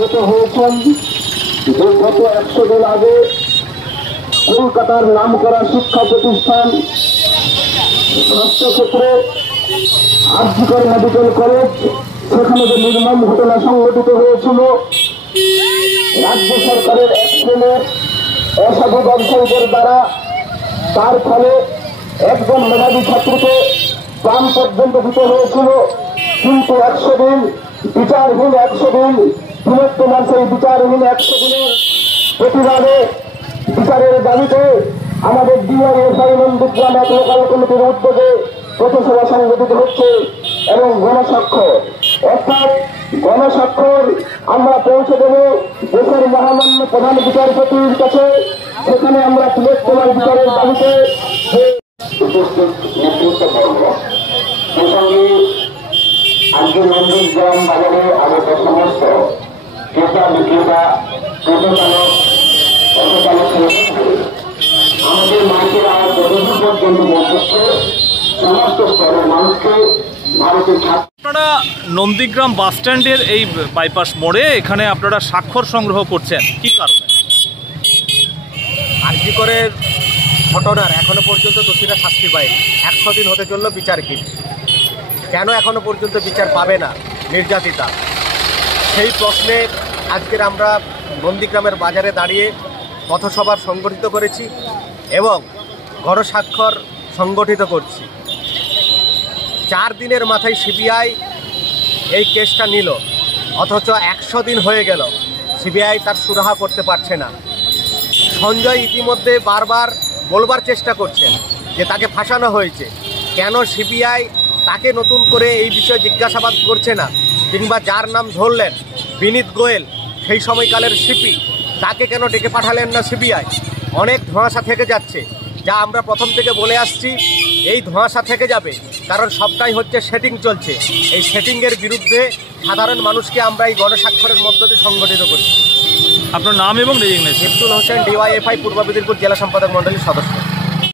অবগত হয়েছেন যে গত 100 দিন আগে কলকাতার নামকরা শিক্ষা প্রতিষ্ঠান স্বাস্থ্যক্ষেত্রে আরজিকর মেডিকেল কলেজ, সেখানে যে নির্মম ঘটনা সংঘটিত হয়েছিল, রাজ্য সরকারের এক শ্রেণীর অসাধু ব্যবসায়ীদের দ্বারা, তার ফলে একজন মেধাবী ছাত্রকে প্রাণ পর্যন্ত দিতে হয়েছিল। কিন্তু 100 দিন বিচারহীন, 100 দিন বিরক্তমান, সেই বিচারহীন 100 দিনের প্রতিবাদে, বিচারের দাবিতে আমাদের ডিওয়াইএফআই নন্দীগ্রাম এক লোকাল কমিটির উদ্যোগে পথসভা সংগঠিত হচ্ছে এবং গণস্বাক্ষর, অর্থাৎ গণস্বাক্ষর আমরা পৌঁছে দেব দেশের মহামান্য প্রধান বিচারপতির কাছে। সেখানে আমরা তিলোত্তমার বিচারের দাবিতে উপস্থিত নেতৃত্ববর্গ, সে সঙ্গে আজকে নন্দীগ্রাম বাজারে আগত সমস্ত ক্রেতা বিক্রেতা, টোটোচালক, অটোচালক, আমাদের মাইকের আওয়াজ যতদূর পর্যন্ত পৌঁছচ্ছে সমস্ত স্তরের মানুষকে ভারতের ছাত্র। আপনারা নন্দীগ্রাম বাস স্ট্যান্ডের এই বাইপাস মোড়ে এখানে আপনারা স্বাক্ষর সংগ্রহ করছেন, কি কারণে? আরজিকরের ঘটনার এখনো পর্যন্ত দোষীরা শাস্তি পায়নি। 100 দিন হতে চলল বিচারহীন। কেন এখনো পর্যন্ত বিচার পাবে না নির্যাতিতা? সেই প্রশ্নে আজকের আমরা নন্দীগ্রামের বাজারে দাঁড়িয়ে পথসভা সংগঠিত করেছি এবং গণস্বাক্ষর সংগঠিত করছি। 4 দিনের মাথায় সিবিআই এই কেসটা নিল, অথচ 100 দিন হয়ে গেল সিবিআই তার সুরাহা করতে পারছে না। সঞ্জয় ইতিমধ্যে বারবার বলবার চেষ্টা করছেন যে তাকে ফাঁসানো হয়েছে। কেন সিবিআই তাকে নতুন করে এই বিষয়ে জিজ্ঞাসাবাদ করছে না? কিংবা যার নাম ধরলেন বিনীত গোয়েল, সেই সময়কালের সিপি, তাকে কেন ডেকে পাঠালেন না সিবিআই? অনেক ধোঁয়াশা থেকে যাচ্ছে, যা আমরা প্রথম থেকে বলে আসছি। এই ধোঁয়াশা থেকে যাবে, কারণ সবটাই হচ্ছে সেটিং চলছে। এই সেটিংয়ের বিরুদ্ধে সাধারণ মানুষকে আমরা এই গণস্বাক্ষরের মধ্য দিয়ে সংগঠিত করি। আপনার নাম এবং রেজিগনেশন? ইফতুল হোসেন, ডিওয়াইএফআই পূর্ব মেদিনীপুর জেলা সম্পাদক মণ্ডলীর সদস্য।